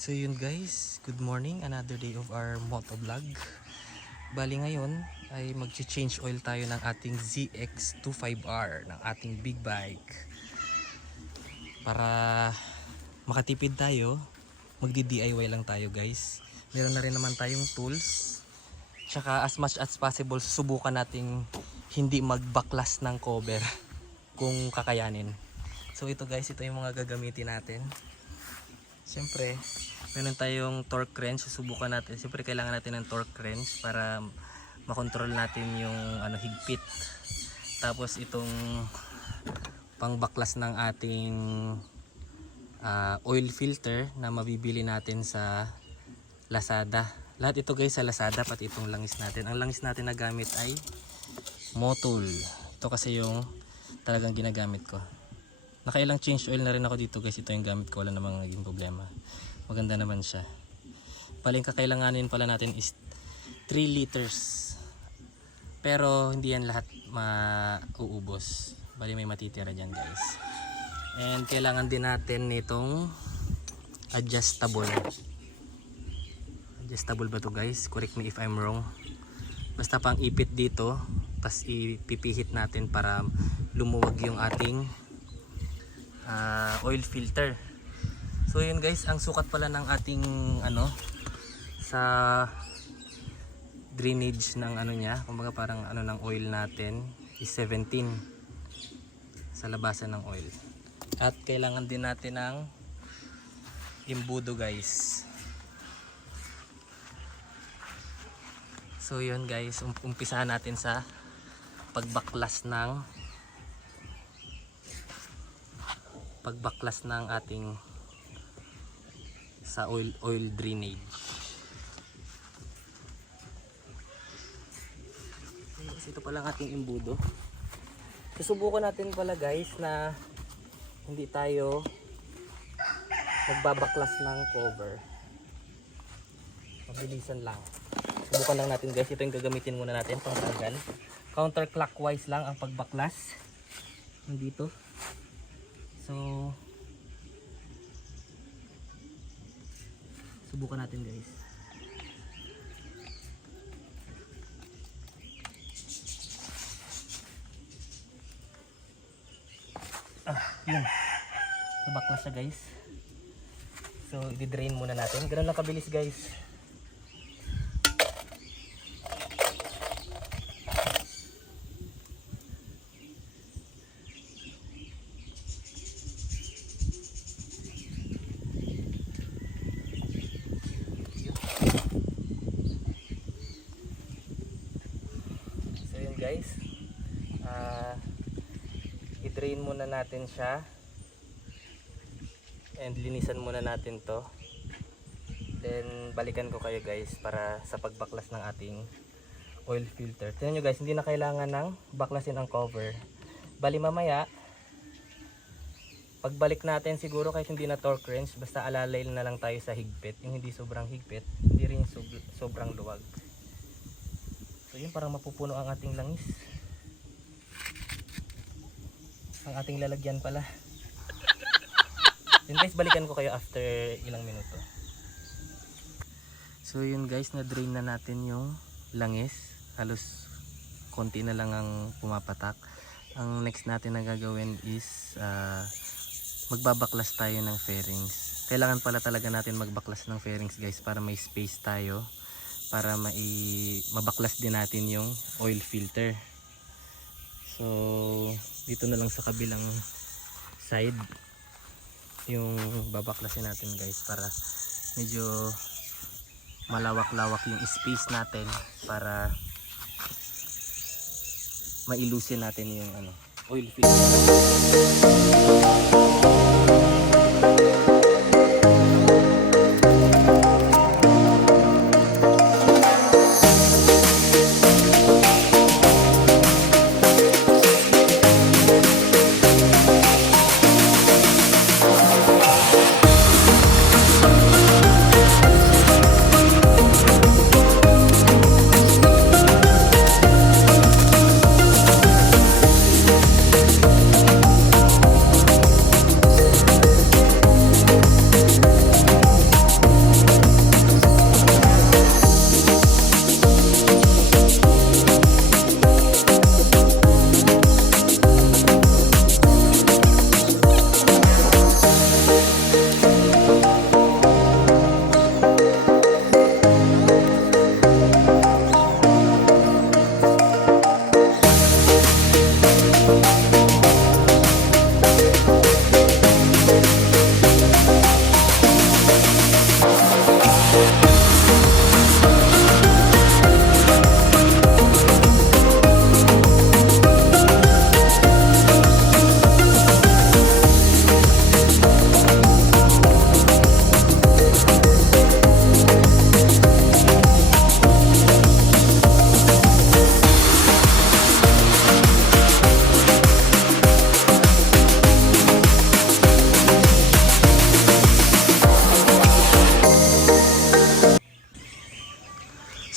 So yun guys, good morning, another day of our motovlog. Bali ngayon ay mag-change oil tayo ng ating ZX25R, ng ating big bike. Para makatipid tayo, magdi-DIY lang tayo guys. Meron na rin naman tayong tools. Tsaka as much as possible, susubukan nating hindi magbaklas ng cover kung kakayanin. So ito guys, ito yung mga gagamitin natin. Siyempre, meron tayong torque wrench, susubukan natin. Siyempre kailangan natin ng torque wrench para makontrol natin yung higpit. Tapos itong pangbaklas ng ating oil filter na mabibili natin sa Lazada. Lahat ito guys sa Lazada, pati itong langis natin. Ang langis natin na gamit ay Motul. Ito kasi yung talagang ginagamit ko. Nakailang change oil na rin ako dito guys. Ito yung gamit ko, wala namang naging problema. Maganda naman siya. Paling kakailanganin pala natin is 3 liters. Pero hindi yan lahat mauubos. Bali may matitira dyan guys. And kailangan din natin nitong adjustable. Adjustable ba to guys? Correct me if I'm wrong. Basta pang ipit dito. Tapos ipipihit natin para lumuwag yung ating oil filter. So yun guys, ang sukat pala ng ating sa drainage ng niya, kumbaga parang ng oil natin is 17 sa labasan ng oil. At kailangan din natin ng imbudo guys. So yun guys, umpisahan natin sa pagbaklas ng ating sa oil drainage. Ito pala ang ating imbudo. Susubukan natin pala guys na hindi tayo magbabaklas ng cover. Mabilisan lang. Subukan lang natin guys. Ito yung gagamitin muna natin pang tanggal. Counterclockwise lang ang pagbaklas. Dito. So subukan natin guys. Yun. Nabaklas siya guys. So i-drain muna natin. Ganun lang kabilis guys. Guys, i-drain muna natin siya and linisan muna natin to, then balikan ko kayo guys para sa pagbaklas ng ating oil filter. Tignan nyo guys, hindi na kailangan ng baklasin ang cover. Bali mamaya pagbalik natin siguro kahit hindi na torque wrench, basta alalay na lang tayo sa higpit, yung hindi sobrang higpit, hindi rin sobrang luwag. So yun, parang mapupuno ang ating langis. Ang ating lalagyan pala. Yun guys, balikan ko kayo after ilang minuto. So yun guys, na-drain na natin yung langis. Halos konti na lang ang pumapatak. Ang next natin na gagawin is magbabaklas tayo ng fairings. Kailangan pala talaga natin magbaklas ng fairings guys para may space tayo, para mabaklas din natin yung oil filter. So dito na lang sa kabilang side yung babaklasin natin guys, para medyo malawak-lawak yung space natin para mailusin natin yung oil filter.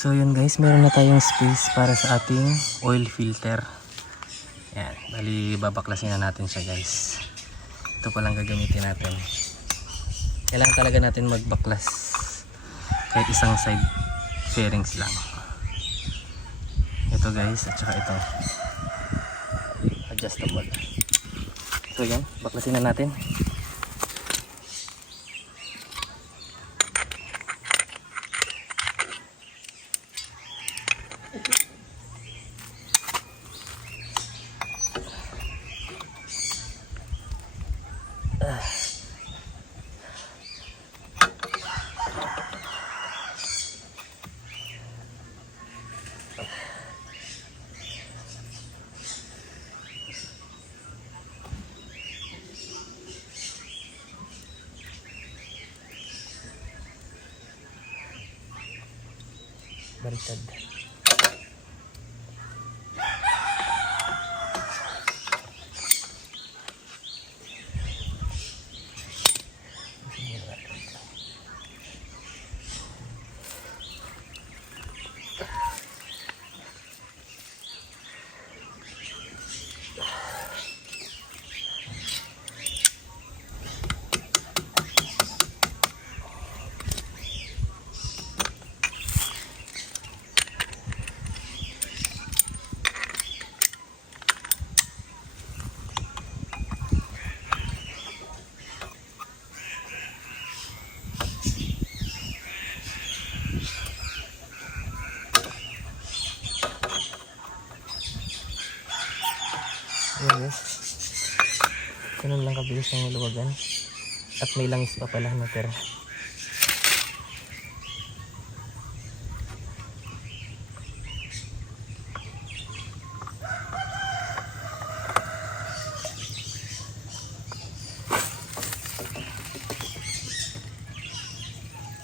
So yun guys, meron na tayong space para sa ating oil filter. Yan, bali babaklasin na natin siya guys. Ito pa lang gagamitin natin. Kailangan talaga natin magbaklas kahit isang side fairings lang. Ito guys, at saka ito adjustable. So yan, baklasin na natin. Baliktad. Yes. Ganun lang kabilis ng luwagan. At may langis pa pala natira.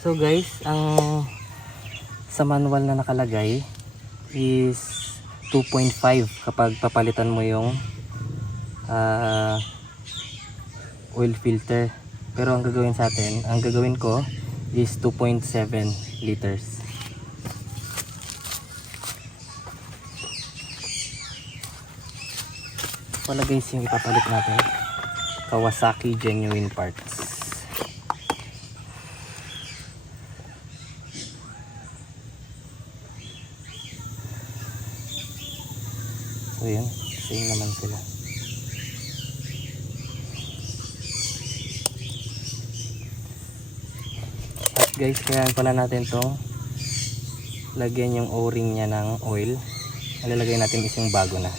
So guys, ang sa manual na nakalagay is 2.5 kapag papalitan mo yung oil filter. Pero ang gagawin sa atin, ang gagawin ko is 2.7 liters. Wala guys yung ipapalit natin, Kawasaki genuine parts. So yan, same naman sila. At guys, kailangan pala natin to lagyan yung o-ring nya ng oil. Ilalagay natin is yung bago na.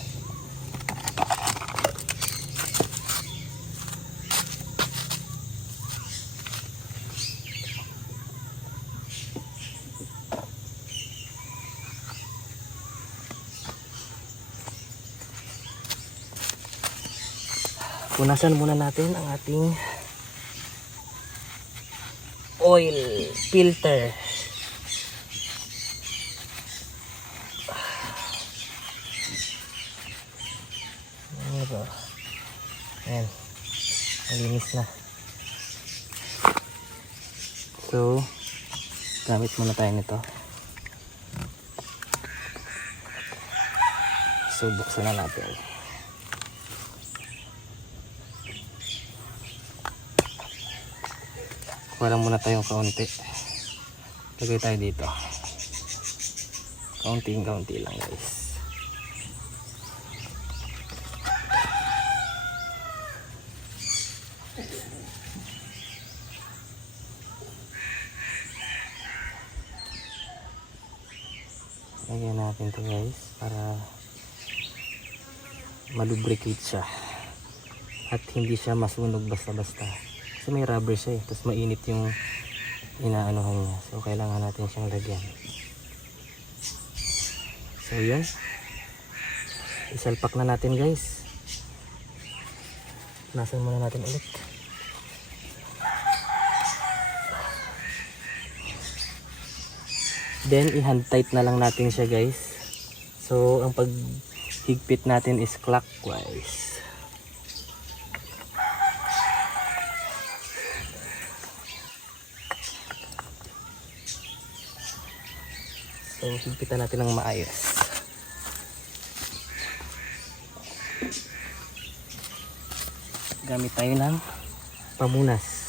Punasan muna natin ang ating oil filter. Ayan, malinis na. So gamit muna tayo nito. So buksan na natin. Wala muna tayong kaunti. Lagay tayo dito. Kaunti lang guys. Lagyan natin to guys para malubricate siya. At hindi siya masunog basta-basta. Kasi may rubber siya eh, tapos mainit yung inaanohan niya, so kailangan natin siyang lagyan. So yan, isalpak na natin guys. Punasan muna natin ulit. Then i-hand tight na lang natin siya guys. So ang paghigpit natin is clockwise. So higpitan natin ng maayos. Gamit tayo ng pamunas.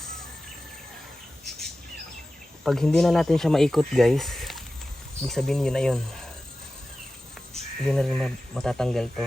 Pag hindi na natin siya maikot guys, ibig sabihin yun na yun. Hindi na rin matatanggal to.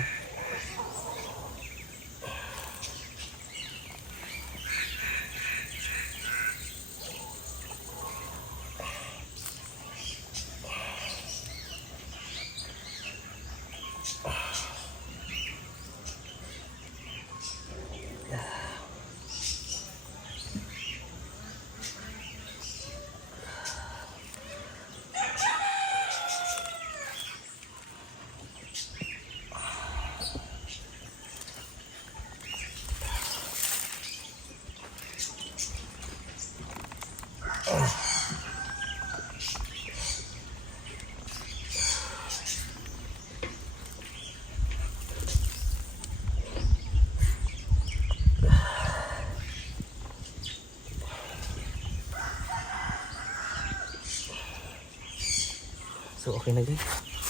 So okay na guys,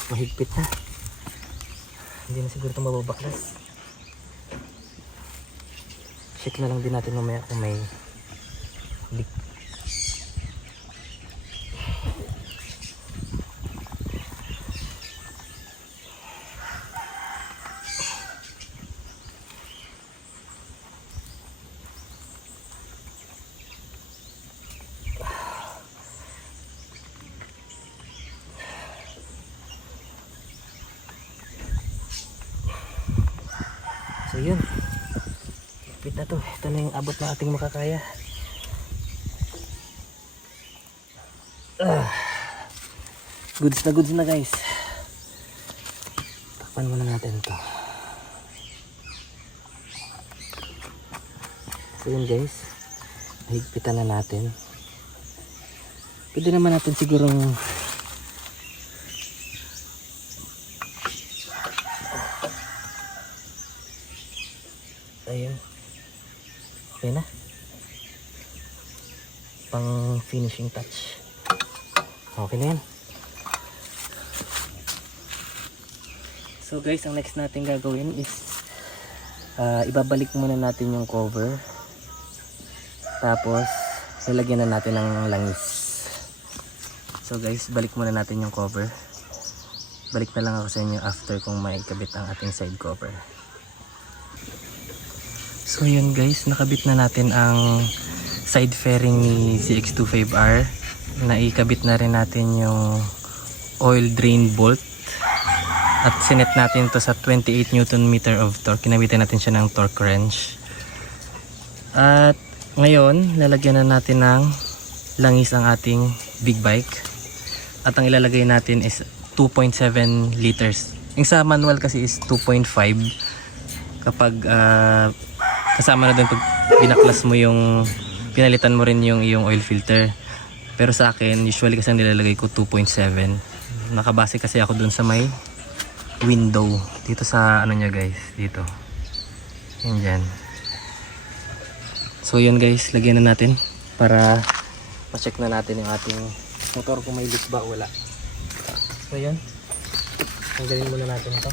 mahigpit na. Hindi na siguro itong mababaklas. Check na lang din natin mamaya kung may leak. So yun, higpit na to. Ito na yung abot na ating makakaya. Goods na guys. Takpan muna natin to. So yun guys, higpitan na natin. Pwede naman natin sigurong ayun, okay na, pang finishing touch. Okay na yan. So guys, ang next natin gagawin is ibabalik muna natin yung cover, tapos lalagyan na natin ng langis. So guys, balik muna natin yung cover. Balik na lang ako sa inyo after kung maikabit ang ating side cover. So yun guys, nakabit na natin ang side fairing ni ZX25R. Naikabit na rin natin yung oil drain bolt. At sinet natin to sa 28 Nm of torque. Kinabitan natin siya ng torque wrench. At ngayon, lalagyan na natin ng langis ang ating big bike. At ang ilalagay natin is 2.7 liters. Yung sa manual kasi is 2.5. Kapag kasama na dun pag binaklas mo yung, pinalitan mo rin yung iyong oil filter. Pero sa akin, usually kasi nilalagay ko 2.7. Nakabase kasi ako dun sa may window. Dito sa ano nya guys, dito. Yan dyan. So yun guys, lagyan na natin para ma-check na natin yung ating motor kung may leak ba o wala. So yun, tanggalin muna natin ito.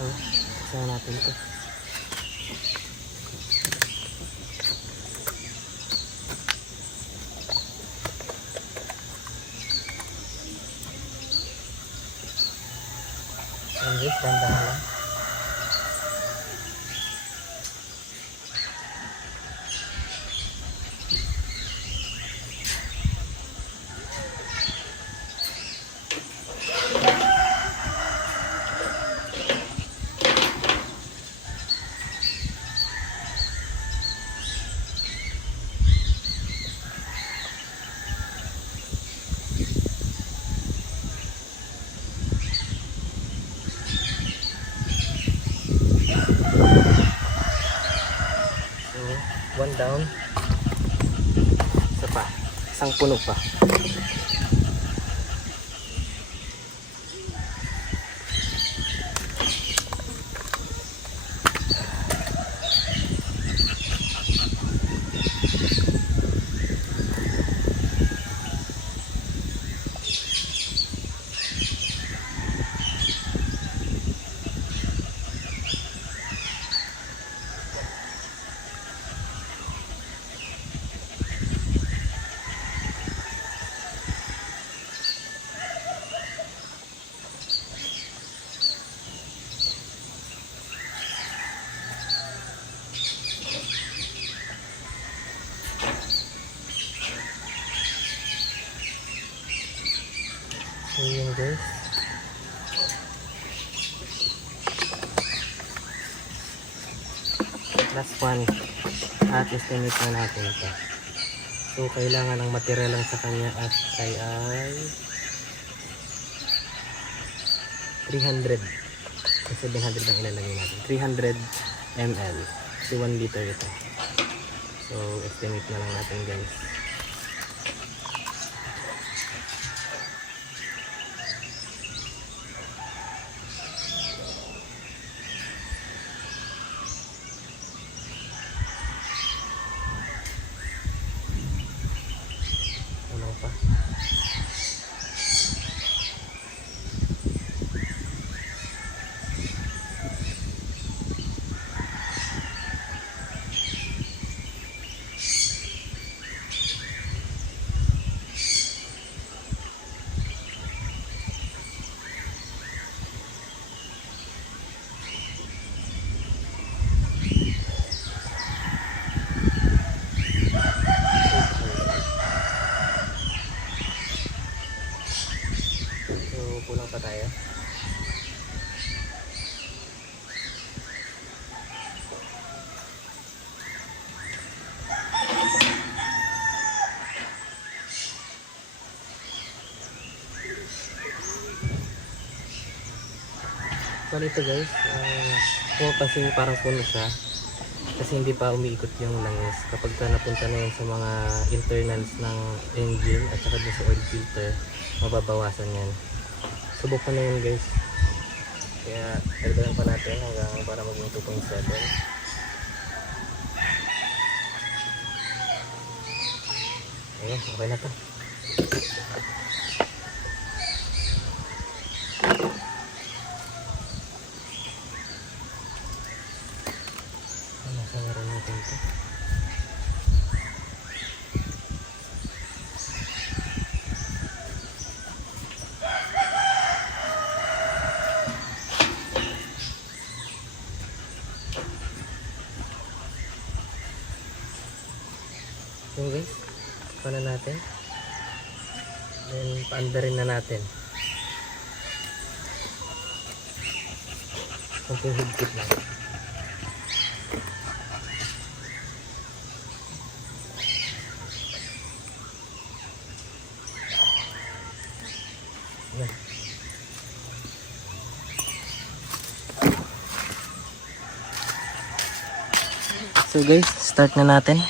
So, isa natin ito. Ayan guys, dandahan lang. One down. isang puno pa. So yun guys. Last one. At estimate na natin ito. So kailangan ng material lang sa kanya at ay 300. 700 ang ilalagay natin. 300 ml. So 1 liter ito. So estimate na lang natin guys. Pa. Kulang pa tayo. So ito guys, kasi parang puno siya kasi hindi pa umiikot yung langis. Kapag napunta na yun sa mga internals ng engine at saka sa oil filter, mababawasan yan. Subukan na yun guys. Kaya dagdagan pa natin hanggang para maging 2.7. Ayan, okay na to. Nasangaran natin ito. So guys, na natin. Then paandarin na natin. Kunting higpit lang. Yan. So guys, start na natin.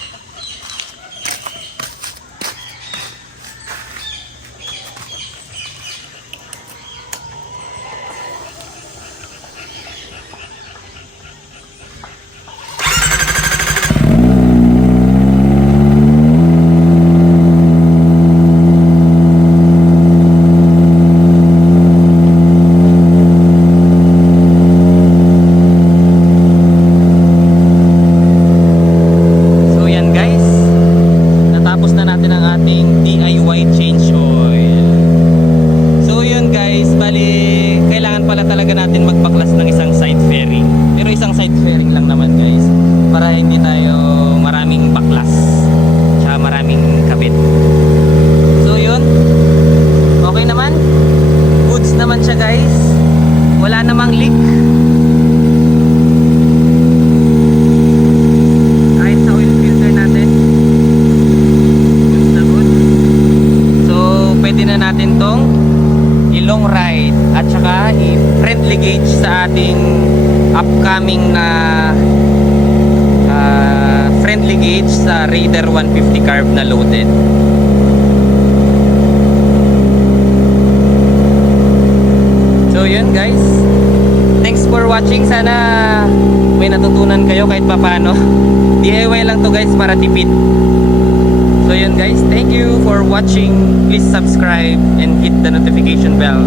Upcoming na friendly gauge sa Raider 150 carb na loaded. watching. Sana may natutunan kayo kahit papano. DIY lang to guys para tipid. So yun guys, thank you for watching. Please subscribe and hit the notification bell.